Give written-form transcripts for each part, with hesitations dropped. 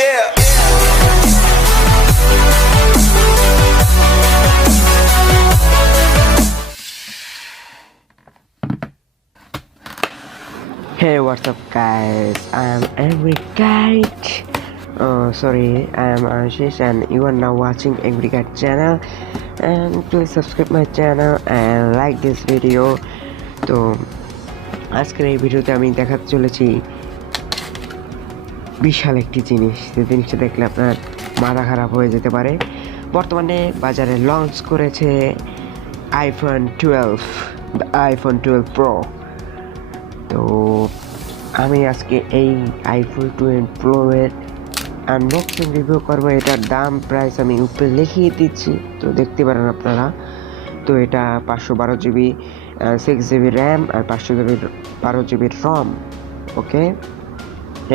Yeah. Hey, what's up guys? I'm Angry Cat. Sorry, I'm Ayoshis and you are now watching Angry Cat channel. And please subscribe my channel and like this video. তো আজকের এই ভিডিওতে আমি দেখাতে চলেছি বিশাল একটি জিনিস, যে জিনিসটা দেখলে আপনার মাথা খারাপ হয়ে যেতে পারে। বর্তমানে বাজারে লঞ্চ করেছে iPhone 12 Pro। তো আমি আজকে এই iPhone 12 Pro এর আনবক্সিং রিভিউ করবো। এটার দাম প্রাইস আমি উপরে লিখিয়ে দিচ্ছি, তো দেখতে পারেন আপনারা। তো এটা 512GB 6GB র্যাম আর 512GB ROM। ওকে,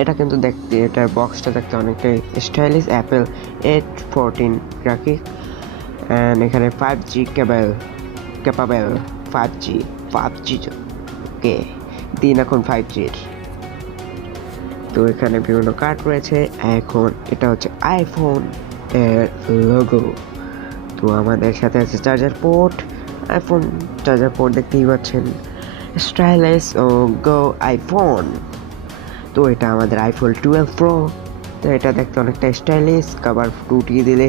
এটা কিন্তু দেখতে, এটার বক্সটা দেখতে অনেকটাই stylish, Apple A14 graphic and এখানে 5G ক্যাপাবেল 5G ওকে, দিন এখন 5G। তো এখানে বিভিন্ন কার্ড রয়েছে। এখন এটা হচ্ছে আইফোন এর লোগো। তো আমাদের সাথে আছে charger port, iPhone charger port দেখতেই পাচ্ছেন, স্টাইলিশ ও গো আইফোন। তো এটা আমাদের iPhone 12 Pro। তো এটা দেখতে অনেকটা স্টাইলিশ, কভার টুটিয়ে দিলে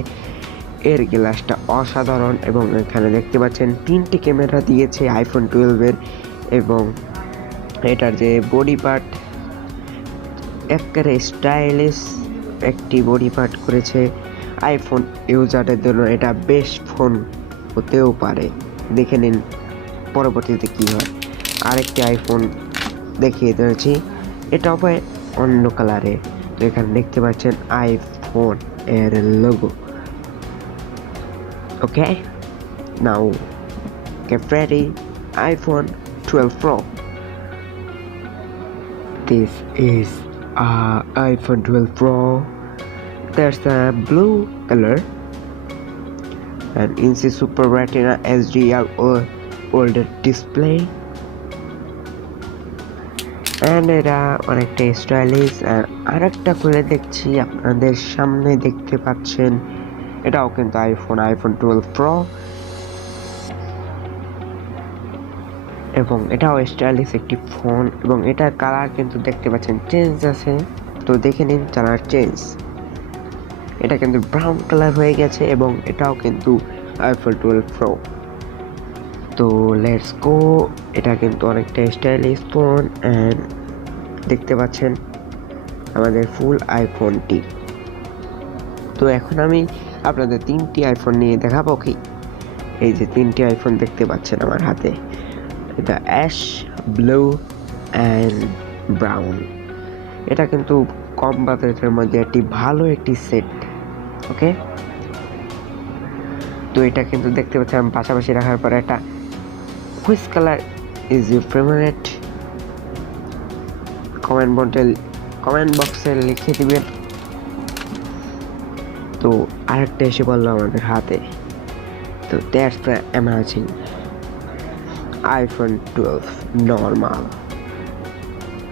এর গ্লাসটা অসাধারণ। এবং এখানে দেখতে পাচ্ছেন 3টি ক্যামেরা দিয়েছে iPhone 12 এর, এবং এটার যে বডি পার্ট একেবারে স্টাইলিশ একটি বডি পার্ট করেছে। আইফোন ইউজারদের জন্য এটা বেস্ট ফোন হতেও পারে। দেখে নিন পরবর্তীতে কী হয়। আরেকটি আইফোন দেখিয়ে দিয়েছি, এটা হবে অন্য কালারে। তো এখানে দেখতে পাচ্ছেন আইফোন এর logo. Okay, now get ready, iPhone 12 Pro. This is iPhone 12 Pro. There's a blue color and INC Super Retina HDR older display. And এটা অনেকটা স্টাইলিশ। আরেকটা খুলে দেখছি, আপনাদের সামনে দেখতে পাচ্ছেন এটাও কিন্তু iPhone 12 Pro, এবং এটাও স্টাইলিশ একটি ফোন। এবং এটার কালার কিন্তু দেখতে পাচ্ছেন চেঞ্জ আছে, তো দেখে নিন কালার চেঞ্জ। এটা কিন্তু ব্রাউন কালার হয়ে গেছে, এবং এটাও কিন্তু iPhone 12 Pro। তো লেটস গো। এটা কিন্তু অনেকটা স্টাইলিশ ফোন, অ্যান্ড দেখতে পাচ্ছেন আমাদের ফুল আইফোনটি। তো এখন আমি আপনাদের 3টি আইফোন নিয়ে দেখাবো। কি, এই যে 3টি আইফোন দেখতে পাচ্ছেন আমার হাতে, এটা অ্যাশ, ব্লু অ্যান্ড ব্রাউন। এটা কিন্তু কম বাজেটের মধ্যে একটি ভালো একটি সেট। ওকে, তো এটা কিন্তু দেখতে পাচ্ছেন পাশাপাশি রাখার পরে একটা which colour is your favourite, comment বক্সে লিখে দিবেন। তো আরেকটা এসে বললো আমাদের হাতে। তো that's the amazing iPhone 12 normal.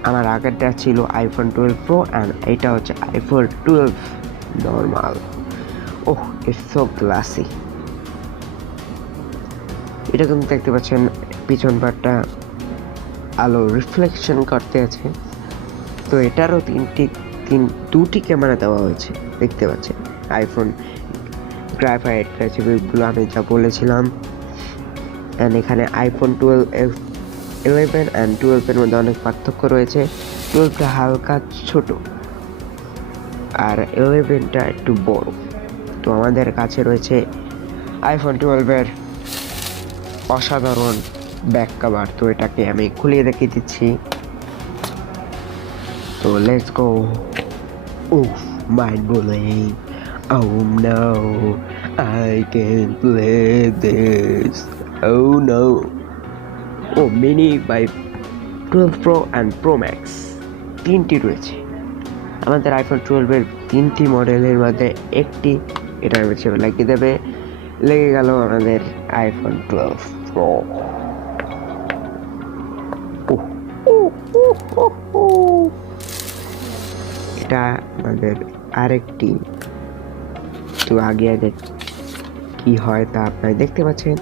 আমার আগেরটা ছিল iPhone 12 Pro অ্যান্ড এটা হচ্ছে iPhone 12 normal. Oh, it's so glassy. এটা কিন্তু দেখতে পাচ্ছেন পিছন পাটটা আলো রিফ্লেকশন করতে আছে। তো এটারও দুটি ক্যামেরা দেওয়া হয়েছে, দেখতে পাচ্ছেন আইফোন গ্রাফাইট গুলো আমি যা বলেছিলাম। অ্যান্ড এখানে iPhone 11 অ্যান্ড 12 এর মধ্যে অনেক পার্থক্য রয়েছে। 12টা হালকা ছোট আর 11টা একটু বড়। তো আমাদের কাছে রয়েছে iPhone 12 এর অসাধারণ ব্যাক কভার। তো এটাকে আমি খুলিয়ে দেখিয়ে দিচ্ছি। তো লেটস গো। উফ, mind blowing. Oh no, I can't play this. Oh no. Oh, mini by 12 Pro and Pro Max 3টি রয়েছে। আমাদের iPhone 12 এর 3টি মডেলের মধ্যে একটি এটার পিছনে লেগে গেল আমাদের iPhone 12 Pro। এটা আমাদের আরেকটি, তো আগে কি হয় তা আপনারা দেখতে পাচ্ছেন।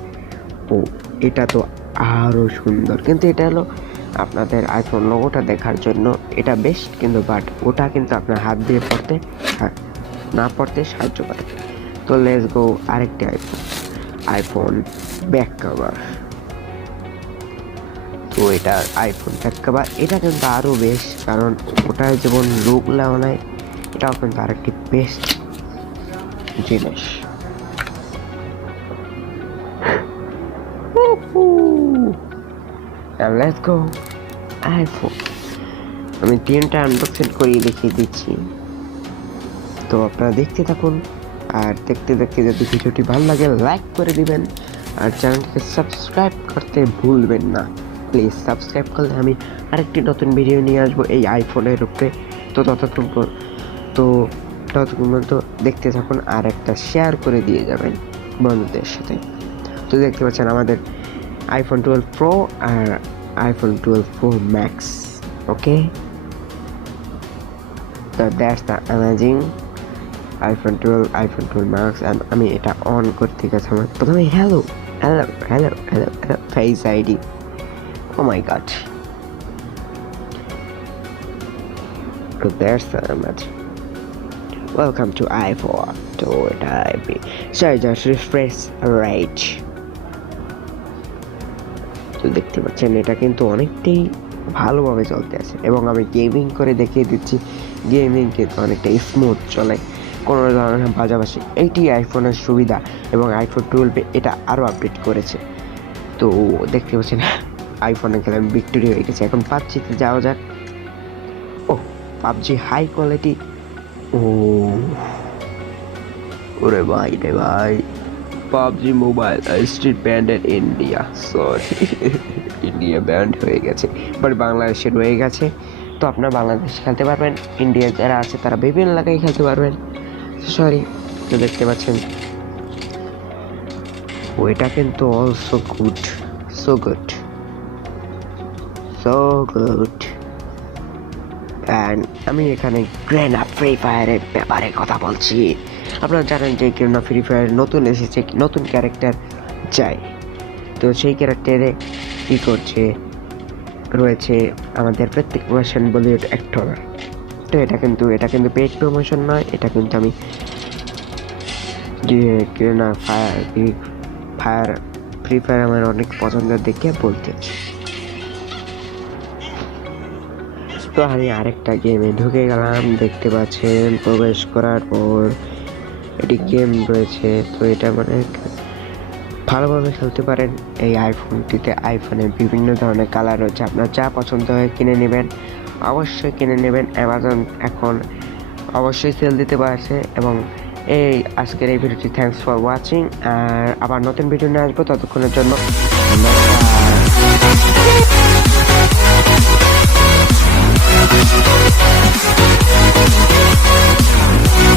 ও এটা তো আরো সুন্দর, কিন্তু এটা হলো আপনাদের আইফোন লোগোটা দেখার জন্য এটা বেস্ট, কিন্তু বাট ওটা কিন্তু আপনার হাত দিয়ে পড়তে না পড়তে সাহায্য করে। তো লেটস গো আরেকটি আইফোন ব্যাক কভার। তো এটা আইফোন ব্যাক কভার, এটা কিন্তু আরো বেস্ট, কারণ ওটার যেমন লুক লাগায় এটাও কিন্তু আরেকটি বেস্ট জিনিস। Let's go iPhone. আমি 3টা আনবক্সিং করিয়ে দেখিয়ে দিচ্ছি, তো আপনারা দেখতে থাকুন। আর দেখতে দেখতে যদি ভিডিওটি ভালো লাগে লাইক করে দিবেন, আর চ্যানেলটিকে সাবস্ক্রাইব করতে ভুলবেন না। প্লিজ সাবস্ক্রাইব করলে আমি আরেকটি নতুন ভিডিও নিয়ে আসবো এই আইফোনের উপরে। তো ততক্ষণ পর্যন্ত দেখতে থাকুন, আর একটা শেয়ার করে দিয়ে যাবেন বন্ধুদের সাথে। তো দেখতে পাচ্ছেন আমাদের iPhone 12 Pro R iPhone 12 Pro Max. Okay, so that's the amazing iPhone 12 Max. and আমি এটা অন করতে গেছি, আমার প্রথমে hello face ID. Oh my god, so that's the amazing. Welcome to iPhone. তো এটা so just refresh rate. তো দেখতে পাচ্ছেন এটা কিন্তু অনেকটাই ভালোভাবে চলতে আছে, এবং আমি গেমিং করে দেখিয়ে দিচ্ছি গেমিং কিন্তু অনেকটা স্মুথ চলে, কোনো ধরনের বাজাবাসি। এইটি আইফোনের সুবিধা, এবং iPhone 12 এটা আরও আপডেট করেছে। তো দেখতে পাচ্ছেন আইফোনে খেলে আমি ভিক্টোরি হয়ে গেছে। এখন পাবজিতে যাওয়া যাক। ও পাবজি হাই কোয়ালিটি। ওরে ভাই রে ভাই, PUBG mobile street branded India, sorry India band হয়ে গেছে, বাট বাংলাদেশে রয়ে গেছে। তো আপনার বাংলাদেশে খেলতে পারবেন, ইন্ডিয়া যারা আছে তারা বিভিন্ন এলাকায় খেলতে পারবেন। সরি, তো দেখতে পাচ্ছেন ওইটা কিন্তু also good, so good and আমি এখানে গ্রেনা ফ্রি ফায়ারের ব্যাপারে কথা বলছি। আপনারা জানেন যে গ্রেনা ফ্রি ফায়ার নতুন এসেছে, নতুন ক্যারেক্টার চাই। তো সেই ক্যারেক্টারে কী করছে রয়েছে আমাদের প্রত্যেক প্রমোশন বলিউড অ্যাক্টর। তো এটা কিন্তু পেড প্রমোশন নয়, এটা কিন্তু আমি গ্রেনা ফ্রি ফায়ার আমার অনেক পছন্দের দেখে বলতে। তো আমি আরেকটা গেমে ঢুকে গেলাম, দেখতে পাচ্ছেন প্রবেশ করার পর এটি গেম রয়েছে। তো এটা মানে ভালোভাবে খেলতে পারেন এই আইফোনটিতে। আইফোনে বিভিন্ন ধরনের কালার রয়েছে, আপনার যা পছন্দ হয় কিনে নেবেন, অবশ্যই কিনে নেবেন। অ্যামাজন এখন অবশ্যই সেল দিতে পারছে। এবং এই আজকের এই ভিডিওটি থ্যাঙ্কস ফর ওয়াচিং, আর আবার নতুন ভিডিও নিয়ে আসবো, ততক্ষণের জন্য